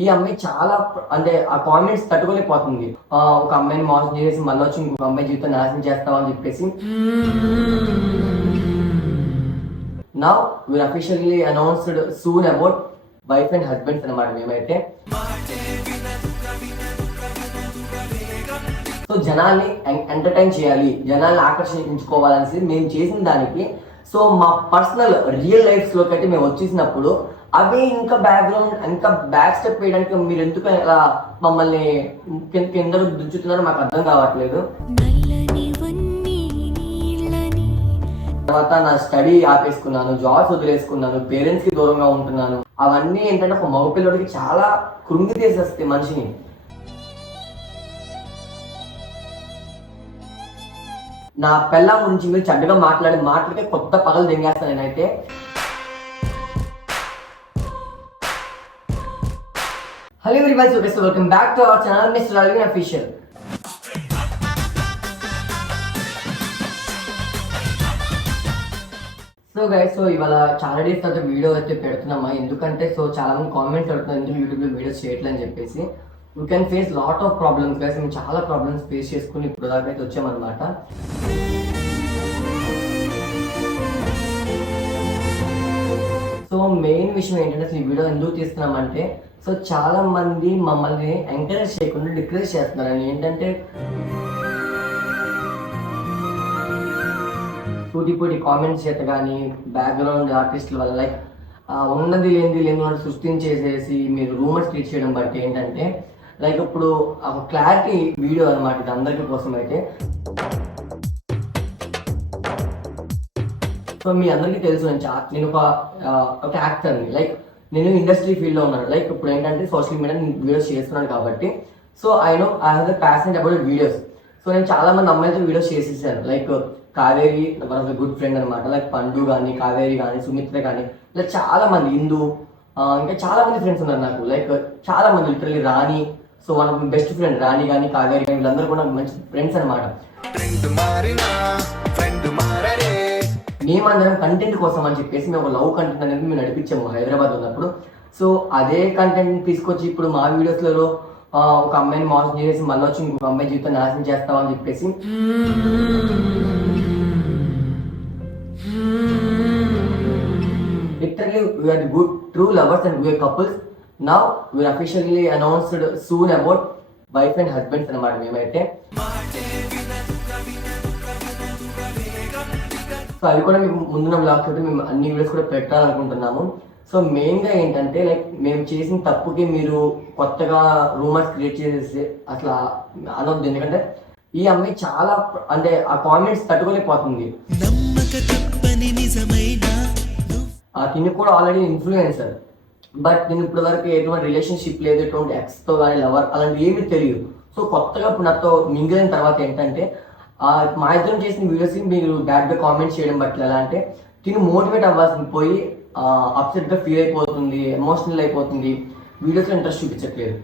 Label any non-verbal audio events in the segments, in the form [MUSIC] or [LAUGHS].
ఈ అమ్మాయి చాలా అంటే ఆ కామెంట్స్ తట్టుకోలేకపోతుంది. ఒక అమ్మాయిని మోసం చేసి మళ్ళీ వచ్చి ఇంకొక అమ్మాయి జీవితం నాశనం చేస్తావా అని చెప్పేసి. నా we're officially announced soon about wife and husbands అనమాట మేమైతే. సో జనాల్ని ఎంటర్టైన్ చేయాలి జనాల్ని ఆకర్షించుకోవాలనేసి మేము చేసిన దానికి. సో మా పర్సనల్ రియల్ లైఫ్స్లోకి అయితే మేము వచ్చేసినప్పుడు అవి ఇంకా బ్యాక్గ్రౌండ్ ఇంకా బ్యాక్ స్టెప్ వేయడానికి మీరు ఎందుకు ఇలా మమ్మల్ని కింద దుంచుతున్నారో మాకు అర్థం కావట్లేదు. తర్వాత నా స్టడీ ఆపేసుకున్నాను జాబ్స్ వదిలేసుకున్నాను పేరెంట్స్కి దూరంగా ఉంటున్నాను. అవన్నీ ఏంటంటే ఒక మగపిల్లడికి చాలా కృంగి తీసేస్తాయి మనిషిని. నా పెళ్ళ గురించి మీరు చెడ్డగా మాట్లాడే మాటలకే కొత్త పగలు దెంగేస్తాను నేనైతే. Hello everyone so welcome back to our channel mister Alvin official so guys so ఇవాళ చాలా డేస్ తర్వాత వీడియో అయితే పెడుతున్నామా? ఎందుకంటే సో చాలా మంది కామెంట్స్ పెడుతున్నారు ఎందుకు యూట్యూబ్లో వీడియోస్ చేయట్లేదు అని చెప్పేసి. You can face lot of problems guys మేము చాలా ప్రాబ్లమ్స్ ఫేస్ చేసుకుని ఇప్పుడు దాకా అయితే వచ్చామన్నమాట. సో మెయిన్ విషయం ఏంటంటే అసలు ఈ వీడియో ఎందుకు తీస్తున్నామంటే సో చాలా మంది మమ్మల్ని ఎంకరేజ్ చేయకుండా డిక్రేజ్ చేస్తున్నారు. అని ఏంటంటే సూటిపూటి కామెంట్స్ చేత కానీ బ్యాక్గ్రౌండ్ ఆర్టిస్టుల వల్ల లైక్ ఉన్నది లేనిది లేని వాళ్ళు సృష్టించేసేసి మీరు రూమర్స్ క్రియేట్ చేయడం బట్టి ఏంటంటే లైక్ ఇప్పుడు ఒక క్లారిటీ వీడియో అనమాట ఇది అందరికీ కోసం అయితే సో మీ అందరికీ తెలుసు నేను ఒక ఒక యాక్టర్ని లైక్ నేను ఇండస్ట్రీ ఫీల్డ్లో ఉన్నాను. లైక్ ఇప్పుడు ఏంటంటే సోషల్ మీడియా వీడియోస్ చేస్తున్నాను కాబట్టి. So I know I have the passion about videos so నేను చాలా మంది అమ్మాయిలతో వీడియోస్ చేసేసాను. Like Kaveri one of the good friend అనమాట లైక్ పండు కానీ కావేరి కానీ సుమిత్ర కానీ ఇలా చాలా మంది హిందూ ఇంకా చాలా మంది ఫ్రెండ్స్ ఉన్నారు నాకు. లైక్ చాలా మంది literally Rani so one of best friend Rani కానీ కావేరి కానీ వీళ్ళందరూ కూడా నాకు మంచి ఫ్రెండ్స్ అనమాట మేమందరం కంటెంట్ కోసం అని చెప్పేసి మేము ఒక లవ్ కంటెంట్ అనేది మేము నడిపించాము హైదరాబాద్ ఉన్నప్పుడు. సో అదే కంటెంట్ తీసుకొచ్చి ఇప్పుడు మా వీడియోస్లలో ఒక అమ్మాయిని మోసం చేసి మళ్ళీ వచ్చి ఇంకొక అమ్మాయి జీవితం నాశనం చేస్తావా అని చెప్పేసి. Literally we're good true lovers and we're couples now we're officially announced soon about wife and husbands అనమాట మేమైతే. సో అవి కూడా మీకు ముందున్న బ్లాగ్స్ అయితే మేము అన్ని వీడియోస్ కూడా పెట్టాలనుకుంటున్నాము. సో మెయిన్గా ఏంటంటే లైక్ మేము చేసిన తప్పుకి మీరు కొత్తగా రూమర్స్ క్రియేట్ చేసేసి అట్లా అనొద్దు. ఎందుకంటే ఈ అమ్మాయి చాలా అంటే ఆ కామెంట్స్ తట్టుకోలేకపోతుంది. ఆ తిని కూడా ఆల్రెడీ ఇన్ఫ్లుయెన్సర్ బట్ నేను ఇప్పటి వరకు ఎటువంటి రిలేషన్షిప్ లేదు ఎటువంటి ఎక్స్తో కానీ లవర్ అలాంటివి ఏమీ తెలియదు. సో కొత్తగా ఇప్పుడు నాతో మింగిలిన తర్వాత ఏంటంటే మా ఇద్దరం చేసిన వీడియోస్ మీరు బ్యాడ్గా కామెంట్ చేయడం బట్టి ఎలా అంటే తిను మోటివేట్ అవ్వాల్సింది పోయి అప్సెట్గా ఫీల్ అయిపోతుంది ఎమోషనల్ అయిపోతుంది. వీడియోస్లో ఇంట్రెస్ట్ చూపించట్లేదు.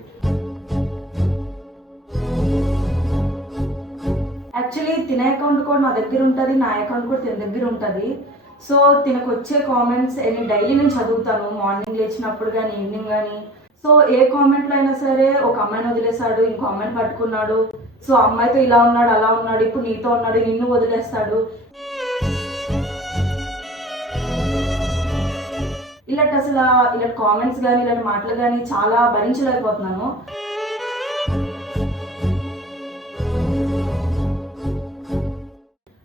యాక్చువల్లీ తిన అకౌంట్ కూడా నా దగ్గర ఉంటుంది నా అకౌంట్ కూడా తిన దగ్గర ఉంటుంది. సో తినకు వచ్చే కామెంట్స్ డైలీ నేను చదువుతాను మార్నింగ్ లేచినప్పుడు కానీ ఈవినింగ్ కానీ సో ఏ కామెంట్లో అయినా సరే ఒక అమ్మాయిని వదిలేశాడు ఇంకో అమ్మాయిని పట్టుకున్నాడు సో అమ్మాయితో ఇలా ఉన్నాడు అలా ఉన్నాడు ఇప్పుడు నీతో ఉన్నాడు నిన్ను వదిలేస్తాడు. ఇలాంటి అసలు ఇలాంటి కామెంట్స్ కానీ ఇలాంటి మాటలు కానీ చాలా భరించలేకపోతున్నాను.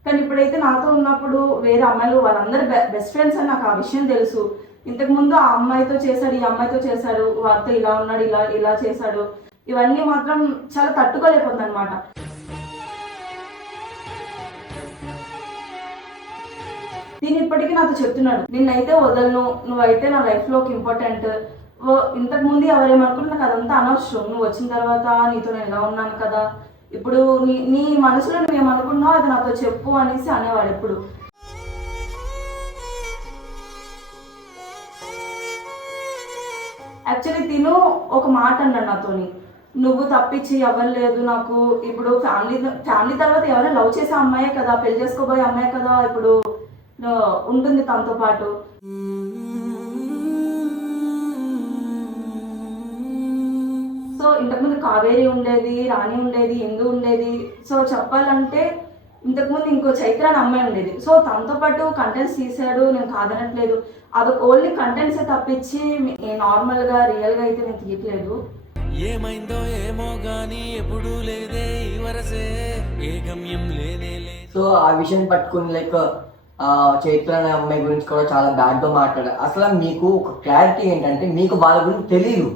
కానీ ఇప్పుడైతే నాతో ఉన్నప్పుడు వేరే అమ్మాయిలు వాళ్ళందరూ బెస్ట్ ఫ్రెండ్స్ అని నాకు ఆ విషయం తెలుసు. ఇంతకుముందు ఆ అమ్మాయితో చేశాడు ఈ అమ్మాయితో చేశాడు వారితో ఇలా ఉన్నాడు ఇలా ఇలా చేశాడు. ఇవన్నీ మాత్రం చాలా తట్టుకోలేకపోతుంది అనమాట నేను ఇప్పటికీ నాతో చెప్తున్నాడు నిన్నైతే వదలను నువ్వైతే నా లైఫ్లోకి ఒక ఇంపార్టెంట్ ఇంతకు ముందు ఎవరేమనుకుంటే నాకు అదంతా అనవసరం. నువ్వు వచ్చిన తర్వాత నీతో నేను ఎలా ఉన్నాను కదా? ఇప్పుడు నీ నీ మనసులో నువ్వు ఏమనుకున్నావు అది నాతో చెప్పు అనేసి అనేవాడు ఎప్పుడు. యాక్చువల్లీ తిను ఒక మాట అన్నాడు నాతోని. నువ్వు తప్పించి ఎవ్వరు లేదు నాకు. ఇప్పుడు ఫ్యామిలీ ఫ్యామిలీ తర్వాత ఎవరైనా లవ్ చేసే అమ్మాయే కదా పెళ్ళి చేసుకోబోయే అమ్మాయే కదా ఇప్పుడు ఉంటుంది తనతో పాటు. సో ఇంతకుముందు కావేరి ఉండేది రాణి ఉండేది ఇందు ఉండేది. సో చెప్పాలంటే ఇంతకుముందు ఇంకో చైత్ర అని అమ్మాయి ఉండేది. సో తనతో పాటు కంటెంట్స్ తీసాడు నేను కాదనట్లేదు. అది ఓన్లీ కంటెంట్సే తప్పించి నార్మల్గా రియల్గా అయితే నేను తీయట్లేదు. ఏమైందో ఏమో గాని ఎప్పుడు లేదే ఈ వరసే. ఏ గమ్యం లేనే లేదు సో ఆ విషయం పట్టుకుని లైక్ చైత్ర అనే అమ్మాయి గురించి కూడా చాలా బ్యాడ్గా మాట్లాడారు. అసలు మీకు ఒక క్లారిటీ ఏంటంటే మీకు వాళ్ళ గురించి తెలియదు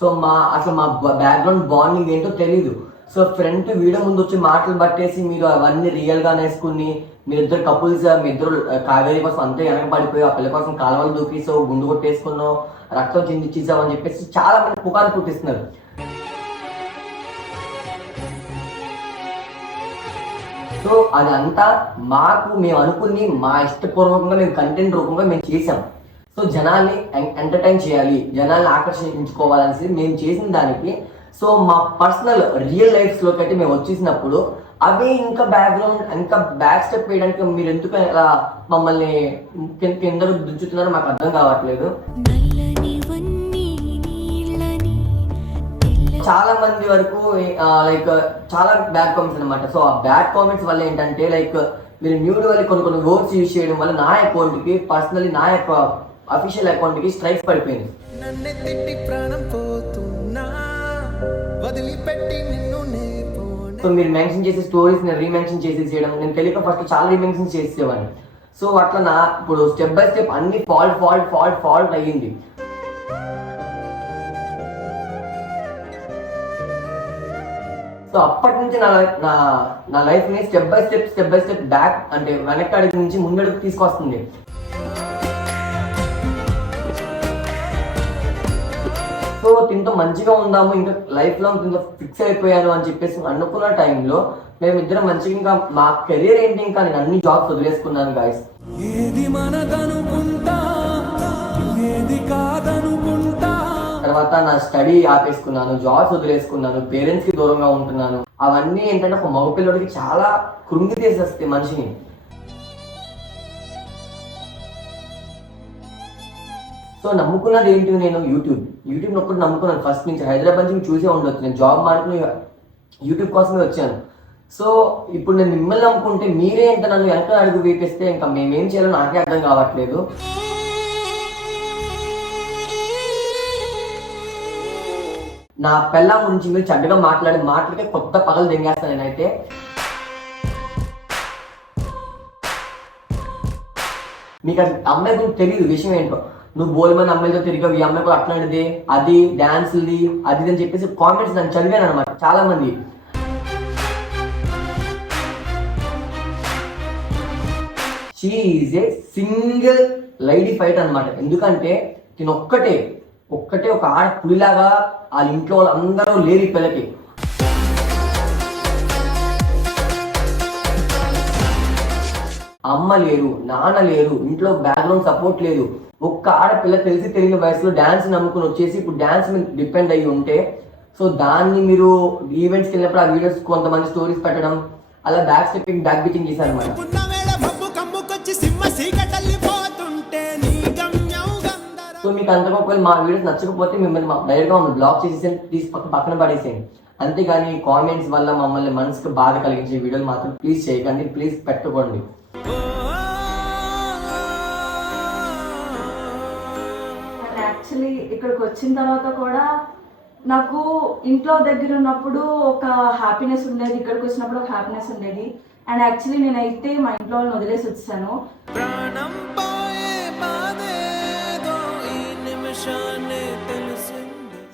సో మా అసలు మా బ్యాక్గ్రౌండ్ బాండింగ్ ఏంటో తెలియదు సో ఫ్రంట్ వీడియో ముందు వచ్చి మాటలు పట్టేసి మీరు అవన్నీ రియల్గా మీ మీరిద్దరు కపుల్స్ మీ ఇద్దరు కావేరి కోసం అంతే వెనక పడిపోయి ఆ పిల్ల కోసం కాలువలు దూకేసావు గుండు కొట్టేసుకున్నావు రక్తం చిందిచ్చేసావు అని చెప్పేసి చాలా మంది పుకార్లు పుట్టిస్తున్నారు. సో అదంతా మాకు మేము అనుకుని మా ఇష్టపూర్వకంగా మేము కంటెంట్ రూపంగా మేము చేసాం సో జనాల్ని ఎంటర్టైన్ చేయాలి జనాల్ని ఆకర్షించుకోవాలనేసి మేము చేసిన దానికి సో మా పర్సనల్ రియల్ లైఫ్స్లోకి అయితే మేము వచ్చేసినప్పుడు అవి ఇంకా బ్యాక్గ్రౌండ్ ఇంకా బ్యాక్ స్టెప్ వేయడానికి మీరు ఎందుకు ఇలా మమ్మల్ని కింద కిందకు దించుతున్నారో మాకు అర్థం కావట్లేదు. చాలా మంది వరకు లైక్ చాలా బ్యాడ్ కామెంట్స్ అనమాట సో ఆ బ్యాడ్ కామెంట్స్ వల్ల ఏంటంటే లైక్ మీరు న్యూడ్ వల్ల కొన్ని కొన్ని వర్డ్స్ యూజ్ చేయడం వల్ల నా అకౌంట్కి పర్సనల్లీ నా యొక్క అఫీషియల్ అకౌంట్కి స్ట్రైక్స్ పడిపోయింది. నన్ను తిట్టి ప్రాణం వదిలిపెట్టి నిన్ను సో మీరు మెన్షన్ చేసే స్టోరీస్ నేను రీమెన్షన్ చేసి చేయడం నేను తెలియక ఫస్ట్ చాలా రీమెన్షన్ చేసేవాడిని సో అట్లా నా ఇప్పుడు స్టెప్ బై స్టెప్ అన్ని ఫాల్ట్ ఫాల్ట్ ఫాల్ట్ ఫాల్ట్ అయ్యింది. సో అప్పటి నుంచి నా లైఫ్ నా నా లైఫ్ని step by step step by step back అంటే వెనక్కి అడుగు నుంచి ముందడుగు తీసుకొస్తుంది. దీంతో మంచిగా ఉందాము ఇంకా లైఫ్లో దీంతో ఫిక్స్ అయిపోయాను అని చెప్పేసి అనుకున్న టైంలో మేమిద్దరం మంచిగా ఇంకా మా కెరీర్ ఏంటి ఇంకా నేను అన్ని జాబ్స్ వదిలేసుకున్నాను గాయస్ తర్వాత నా స్టడీ ఆపేసుకున్నాను జాబ్స్ వదిలేసుకున్నాను పేరెంట్స్కి దూరంగా ఉంటున్నాను. అవన్నీ ఏంటంటే ఒక మగపిల్లడికి చాలా కృంగి తీసేస్తాయి మనిషిని. సో నమ్ముకున్నది ఏంటి నేను యూట్యూబ్ యూట్యూబ్ ఒక్కటి నమ్ముకున్నాను. ఫస్ట్ నుంచి హైదరాబాద్ నుంచి చూసే ఉండొచ్చు. నేను జాబ్ మానుకుని యూట్యూబ్ కోసమే వచ్చాను. సో ఇప్పుడు నేను మిమ్మల్ని నమ్ముకుంటే మీరే ఇంత నన్ను వెనక అడుగు వేపిస్తే ఇంకా మేమేం చేయాలో నాకే అర్థం కావట్లేదు. నా పెళ్ళం గురించి మీరు చెడ్డగా మాట్లాడి మాట్లాడితే కొత్త పగలు దెంగేస్తాను నేనైతే. మీకు అసలు అమ్మాయి గురించి తెలియదు విషయం ఏంటో. నువ్వు బోల్మని అమ్మాయితో తిరిగావు ఈ అమ్మాయి కూడా అట్లాంటిది అది డ్యాన్స్ది అది అని చెప్పేసి కామెంట్స్ నేను చదివాను అనమాట చాలా మంది. She a single lady fight అనమాట ఎందుకంటే తిను ఒక్కటే ఒక్కటే ఒక ఆడ పులిలాగా వాళ్ళ ఇంట్లో వాళ్ళందరూ లేరు ఈ పిల్లకి. అమ్మ లేరు నాన్న లేరు ఇంట్లో బ్యాక్గ్రౌండ్ సపోర్ట్ లేదు. ఒక్క ఆడపిల్ల తెలిసి తెలియని వయసులో డాన్స్ నమ్ముకుని వచ్చేసి ఇప్పుడు డాన్స్ మీద డిపెండ్ అయ్యి ఉంటే సో దాన్ని మీరు ఈవెంట్స్కి వెళ్ళినప్పుడు ఆ వీడియోస్ కొంతమంది స్టోరీస్ పెట్టడం అలా బ్యాక్ స్టెప్పింగ్ బ్యాక్ బిచింగ్ చేశారు సో మీకు అంతగా ఒకవేళ మా వీడియోస్ నచ్చకపోతే మిమ్మల్ని డైరెక్ట్గా మమ్మల్ని బ్లాక్ చేసేసి తీసి పక్క పక్కన పడేసేయండి. అంతేగాని కామెంట్స్ వల్ల మమ్మల్ని మనసుకు బాధ కలిగించే వీడియోలు మాత్రం ప్లీజ్ చేయకండి ప్లీజ్ పెట్టుకోండి. యాక్చువల్లీ ఇక్కడికి వచ్చిన తర్వాత కూడా నాకు ఇంట్లో దగ్గర ఉన్నప్పుడు ఒక హ్యాపీనెస్ ఉండేది ఇక్కడికి వచ్చినప్పుడు ఒక హ్యాపీనెస్ ఉండేది. అండ్ యాక్చువల్లీ నేనైతే మా ఇంట్లో వాళ్ళని వదిలేసి వచ్చాను.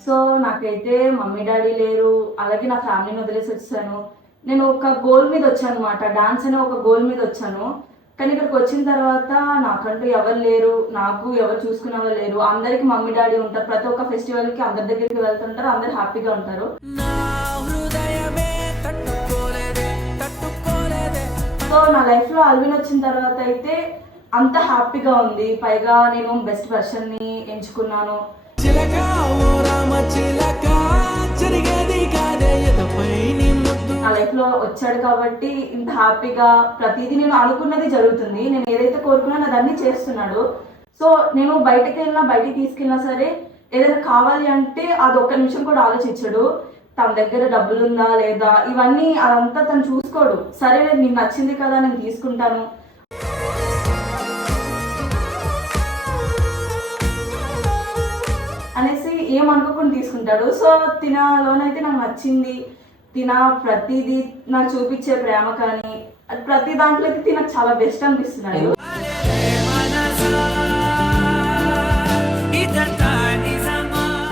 సో నాకైతే మమ్మీ డాడీ లేరు. అలాగే నా ఫ్యామిలీని వదిలేసి వచ్చాను. నేను ఒక గోల్ మీద వచ్చాను అనమాట డాన్స్ అనే ఒక గోల్ మీద వచ్చాను. కానీ ఇక్కడికి వచ్చిన తర్వాత నాకంటూ ఎవరు లేరు నాకు ఎవరు చూసుకునే వాళ్ళు లేరు. అందరికి మమ్మీ డాడీ ఉంటారు. ప్రతి ఒక్క ఫెస్టివల్కి అందరి దగ్గరికి వెళ్తుంటారు అందరు హ్యాపీగా ఉంటారు. సో నా లైఫ్లో అల్విన్ వచ్చిన తర్వాత అయితే అంత హ్యాపీగా ఉంది. పైగా నేను బెస్ట్ని ఎంచుకున్నాను. చిలక ఓ రామ చిలక జరిగేది కాదే ఎదపై లైఫ్లో నా లైఫ్లో వచ్చాడు కాబట్టి ఇంత హ్యాపీగా ప్రతిదీ నేను అనుకున్నది జరుగుతుంది. నేను ఏదైతే కోరుకున్నానో అదన్నీ చేస్తున్నాడు. సో నేను బయటకు వెళ్ళినా బయటికి తీసుకెళ్ళినా సరే ఏదైనా కావాలి అంటే అది ఒక్క నిమిషం కూడా ఆలోచించడు. తన దగ్గర డబ్బులు ఉందా లేదా? ఇవన్నీ అదంతా తను చూసుకోడు. సరే నీకు నచ్చింది కదా నేను తీసుకుంటాను. అనేసి ఏమనుకోకుండా తీసుకుంటాడు. సో తినలోనైతే నాకు నచ్చింది. తిన ప్రతిదీ నాకు చూపించే ప్రేమ కానీ అది ప్రతి దాంట్లో అయితే తినకు చాలా బెస్ట్ అనిపిస్తున్నాడు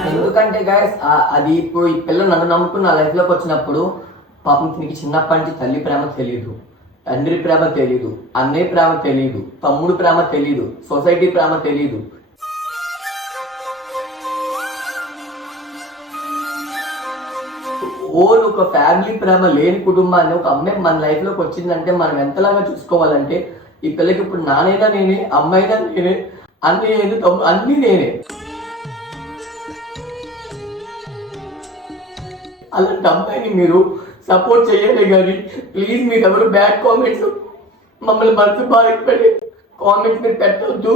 ఎందుకంటే గాయస్ అది ఇప్పుడు ఈ పిల్ల నన్ను నమ్ముకున్న నా లైఫ్లోకి వచ్చినప్పుడు పాపం దీనికి చిన్నప్పటి నుంచి తల్లి ప్రేమ తెలియదు తండ్రి ప్రేమ తెలియదు అన్నయ్య ప్రేమ తెలియదు తమ్ముడు ప్రేమ తెలియదు సొసైటీ ప్రేమ తెలియదు ఓన్ ఒక ఫ్యామిలీ ప్రేమ లేని కుటుంబాన్ని ఒక అమ్మాయి మన లైఫ్లోకి వచ్చిందంటే మనం ఎంతలాగా చూసుకోవాలంటే ఈ పిల్లకి ఇప్పుడు నానైనా నేనే అమ్మైనా నేనే అన్ని నేను అన్ని నేనే. అలాంటి అమ్మాయిని మీరు సపోర్ట్ చేయాలి కానీ ప్లీజ్ మీరు ఎవరు బ్యాడ్ కామెంట్స్ మమ్మల్ని మనసు బాధపడే కామెంట్స్ మీరు పెట్టవద్దు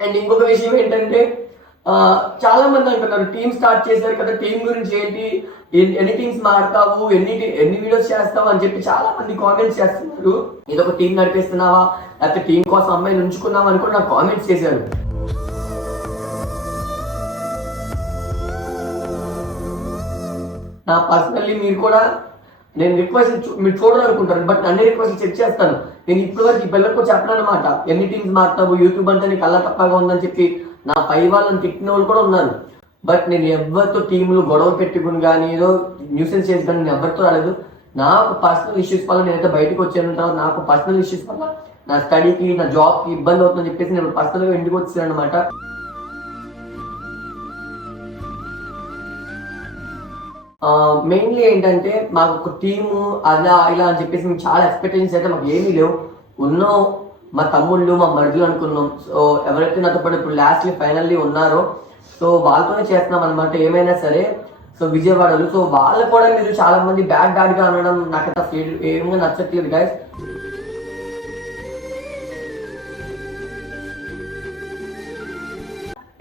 అండ్ ఇంకొక విషయం ఏంటంటే చాలా మంది అంటున్నారు టీమ్ స్టార్ట్ చేశారు కదా టీం గురించి ఏంటి ఎన్ని- ఎన్ని టీమ్స్ మాడతావు ఎన్ని టీ- ఎన్ని వీడియోస్ చేస్తావు అని చెప్పి చాలా మంది కామెంట్స్ చేస్తున్నారు. ఇది ఒక టీం నడిపిస్తున్నావా లేకపోతే టీం కోసం అమ్మాయిని ఉంచుకున్నావా అని కూడా నాకు కామెంట్స్ చేశారు. నా పర్సనల్లీ మీరు కూడా నేను రిక్వెస్ట్ మీరు చూడాలనుకుంటారు బట్ అన్ని రిక్వెస్ట్ చెక్ చేస్తాను. నేను ఇప్పటి వరకు ఈ పిల్లలకు చెప్పనమాట ఎన్ని టీమ్స్ మారుతావు యూట్యూబ్ అంటే నీకు అల్లా తప్పగా ఉందని చెప్పి నా పై వాళ్ళని తిట్టిన వాళ్ళు కూడా ఉన్నారు. బట్ నేను ఎవరితో టీంలు గొడవ పెట్టుకుని కానీ ఏదో న్యూసెన్స్ చేసి కానీ నేను ఎవరితో రాలేదు. నాకు పర్సనల్ ఇష్యూస్ వల్ల నేనైతే బయటకు వచ్చాను తర్వాత నాకు పర్సనల్ ఇష్యూస్ వల్ల నా స్టడీకి నా జాబ్కి ఇబ్బంది అవుతుందని చెప్పేసి నేను పర్సనల్గా ఇంటికి వచ్చాను అనమాట మెయిన్లీ ఏంటంటే మాకు ఒక టీము అలా ఇలా అని చెప్పేసి మేము చాలా ఎక్స్పెక్టేషన్స్ అయితే మాకు ఏమీ లేవు. ఉన్నో. మా తమ్ముళ్ళు మా మరుదులు అనుకున్నాం. సో ఎవరైతే నాతో పాటు ఇప్పుడు లాస్ట్లీ ఫైనల్లీ ఉన్నారో సో వాళ్ళతోనే చేస్తున్నాం అనమాట ఏమైనా సరే సో విజయవాడలో. సో వాళ్ళు కూడా మీరు చాలా మంది బ్యాడ్ బ్యాడ్గా అనడం నాకైతే ఏమీ నచ్చట్లేదు గైస్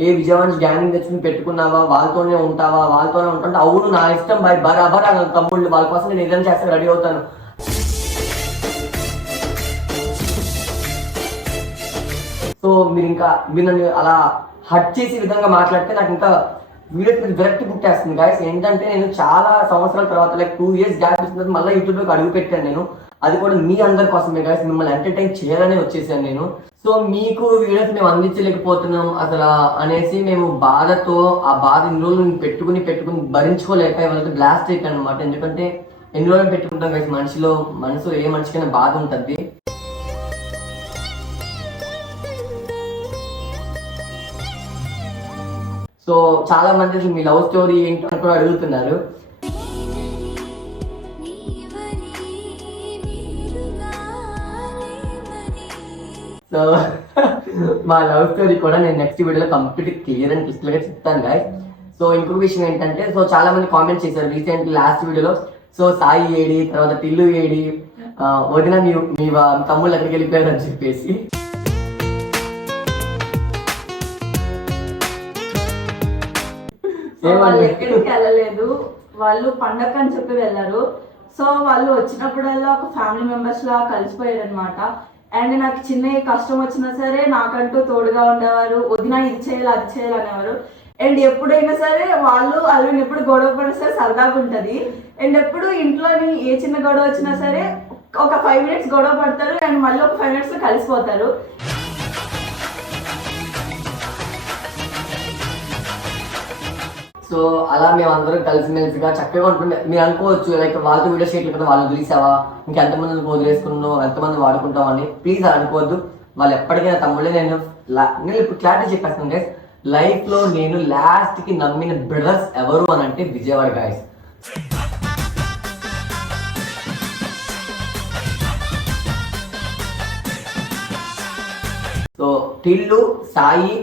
ఏ విజయవాడ గ్యాంగ్ తెచ్చుకుని పెట్టుకున్నావా? వాళ్ళతోనే ఉంటావా? వాళ్ళతోనే ఉంటుంటే అవును నా ఇష్టం బై బరాబర్ తమ్ముళ్ళు. వాళ్ళ కోసం నేను ఏదైనా చేస్తే రెడీ అవుతాను. సో మీరు ఇంకా మీరు నన్ను అలా హట్ చేసే విధంగా మాట్లాడితే నాకు ఇంకా వీడియో మీద విరక్తి పుట్టేస్తుంది. గాయస్ ఏంటంటే నేను చాలా సంవత్సరాల తర్వాత లైక్ టూ ఇయర్స్ గ్యాప్ ఇచ్చిన తర్వాత మళ్ళీ యూట్యూబ్లోకి అడుగు పెట్టాను నేను. అది కూడా మీ అందరి కోసమే గాయస్ మిమ్మల్ని ఎంటర్టైన్ చేయాలనే వచ్చేసాను నేను. సో మీకు వీడియోస్ మేము అందించలేకపోతున్నాం అసలు అనేసి మేము బాధతో ఆ బాధ ఇన్ని రోజులు పెట్టుకుని పెట్టుకుని భరించుకోలేక ఎవరైతే బ్లాస్ట్ అయిపోయాను అనమాట ఎందుకంటే ఎన్ని రోజులు పెట్టుకుంటాం కదా మనిషిలో మనసు ఏ మనిషికైనా బాధ ఉంటుంది సో చాలా మంది అసలు మీ లవ్ స్టోరీ ఏంటో అని కూడా అడుగుతున్నారు. సో [LAUGHS] మా లవ్ స్టోరీ కూడా నేను నెక్స్ట్ వీడియోలో కంప్లీట్ క్లియర్ అండ్ క్లిస్టల్గా చెప్తాను గాయస్ సో ఇంకొక విషయం ఏంటంటే సో చాలా మంది కామెంట్ చేశారు రీసెంట్ లాస్ట్ వీడియోలో సో సాయి ఏడి తర్వాత టిల్లు ఏడి వదిన మీ మీ తమ్ముళ్ళు ఎక్కడికి వెళ్ళిపోయారు అని చెప్పేసి. వాళ్ళు? ఎక్కడికి వెళ్ళలేదు. వాళ్ళు పండగ అని చెప్పి వెళ్ళారు. సో వాళ్ళు వచ్చినప్పుడల్లా ఒక ఫ్యామిలీ మెంబర్స్ లా కలిసిపోయారు అనమాట అండ్ నాకు చిన్న కష్టం వచ్చినా సరే నాకంటూ తోడుగా ఉండేవారు. వదిన ఇది చేయాలి అది చేయాలి అనేవారు. అండ్ ఎప్పుడైనా సరే వాళ్ళు అల్లుని ఎప్పుడు గొడవ పడినా సరే సరదాగా ఉంటుంది. అండ్ ఎప్పుడు ఇంట్లోని ఏ చిన్న గొడవ వచ్చినా సరే ఒక ఫైవ్ మినిట్స్ గొడవ పడతారు. అండ్ మళ్ళీ ఒక ఫైవ్ మినిట్స్ కలిసిపోతారు. సో అలా మేము అందరం కలిసిమెలిసిగా చక్కగా ఉంటుండే. మీరు అనుకోవచ్చు లైక్ వాళ్ళతో వీడియో షేట్లు కదా వాళ్ళు వదిలేసావా? ఇంకెంతమంది వదిలేసుకున్నావు? ఎంతమంది వాడుకుంటావు అని ప్లీజ్ అనుకోవద్దు. వాళ్ళు ఎప్పటికైనా తమ్ముళ్ళే నేను. నేను ఇప్పుడు క్లారిటీ చెప్పేస్తాను గైస్ లైఫ్లో నేను లాస్ట్కి నమ్మిన బ్రదర్స్ ఎవరు అని అంటే Vijayawada guys so Tillu Sai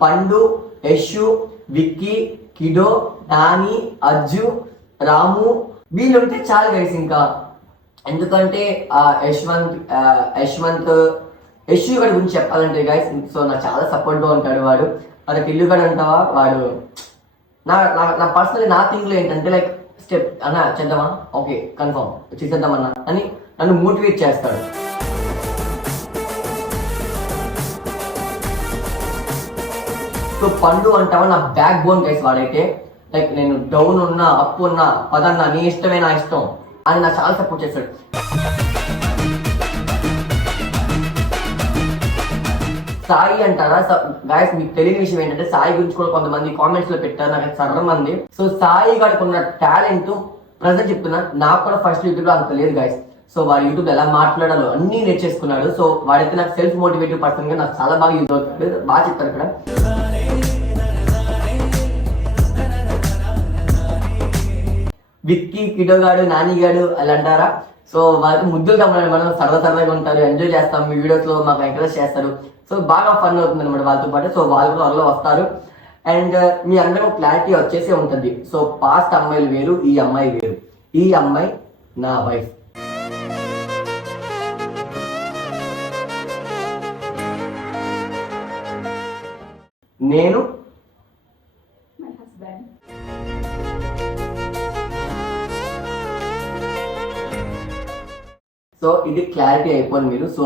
Pandu Yashu Vicky kiddo Nani Ajju Ramu వీళ్ళుంటే చాలు గైస్ ఇంకా. ఎందుకంటే ఆ యశ్వంత్ యశ్వంత్ యశ్వ గడి గురించి చెప్పాలంటే గైస్ సో నాకు చాలా సపోర్ట్గా ఉంటాడు వాడు. అదే పిల్లు గడు అంటావా? వాడు నా నా నా పర్సనల్ నా థింగ్లో ఏంటంటే లైక్ స్టెప్ అన్న చేద్దామా? ఓకే కన్ఫామ్ చేసేద్దామన్నా అని నన్ను మోటివేట్ చేస్తాడు. సో పండు అంటావా? నా బ్యాక్ బోన్ గైస్ వాడైతే లైక్ నేను డౌన్ ఉన్నా అప్ ఉన్నా పదన్నా నీ ఇష్టమే నా ఇష్టం అని నాకు చాలా సపోర్ట్ చేస్తాడు. సాయి అంటారా? గాయస్ మీకు తెలియని విషయం ఏంటంటే సాయి గురించి కూడా కొంతమంది కామెంట్స్లో పెట్టారు నాకు సర్రం మంది సో సాయి గారికి ఉన్న టాలెంట్ ప్రజెంట్ చెప్తున్నా నాకు కూడా ఫస్ట్ యూట్యూబ్లో అంత లేదు గాయస్ సో వాడు యూట్యూబ్ ఎలా మాట్లాడాలో అన్ని నేర్చేసుకున్నాడు. సో వాడైతే నాకు సెల్ఫ్ మోటివేటివ్ పర్సన్గా నాకు చాలా బాగా యూజ్ అవుతుంది బాగా చెప్తారు ఇక్కడ. విక్కీ కిటోగాడు నానిగాడు అలా అంటారా? సో వాళ్ళకి ముద్దులు తమ్ముడు మనం సరదా సరదాగా ఉంటారు ఎంజాయ్ చేస్తాం మీ వీడియోస్లో మాకు ఎంకరేజ్ చేస్తారు. సో బాగా ఫన్ అవుతుంది అనమాట వాళ్ళతో పాటు. సో వాళ్ళు కూడా త్వరలో వస్తారు. అండ్ uh, మీ అందరూ క్లారిటీ వచ్చేసే ఉంటుంది. సో పాస్ట్ అమ్మాయిలు వేరు ఈ అమ్మాయి వేరు. ఈ అమ్మాయి నా వైఫ్ నేను సో ఇది క్లారిటీ అయిపోయింది మీరు. So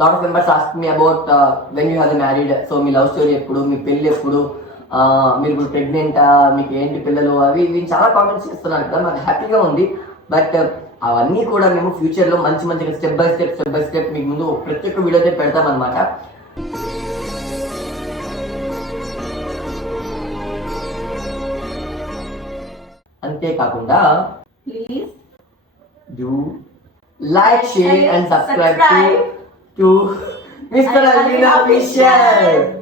lot of members ask me about when you have married so me love story ఎప్పుడు మీ పెళ్ళి ఎప్పుడు మీరు ఇప్పుడు ప్రెగ్నెంటా మీకు ఏంటి పిల్లలు అవి ఇవి చాలా కామెంట్స్ చేస్తున్నారు కదా. నాకు హ్యాపీగా ఉంది. బట్ అవన్నీ కూడా మేము ఫ్యూచర్లో మంచి మంచిగా step by step step by step మీకు ముందు ప్రతి ఒక్క వీడియో అయితే పెడతామన్నమాట అంతేకాకుండా please do like, share, and subscribe to, Subscribe. to Mr. Alvin Alvin Official.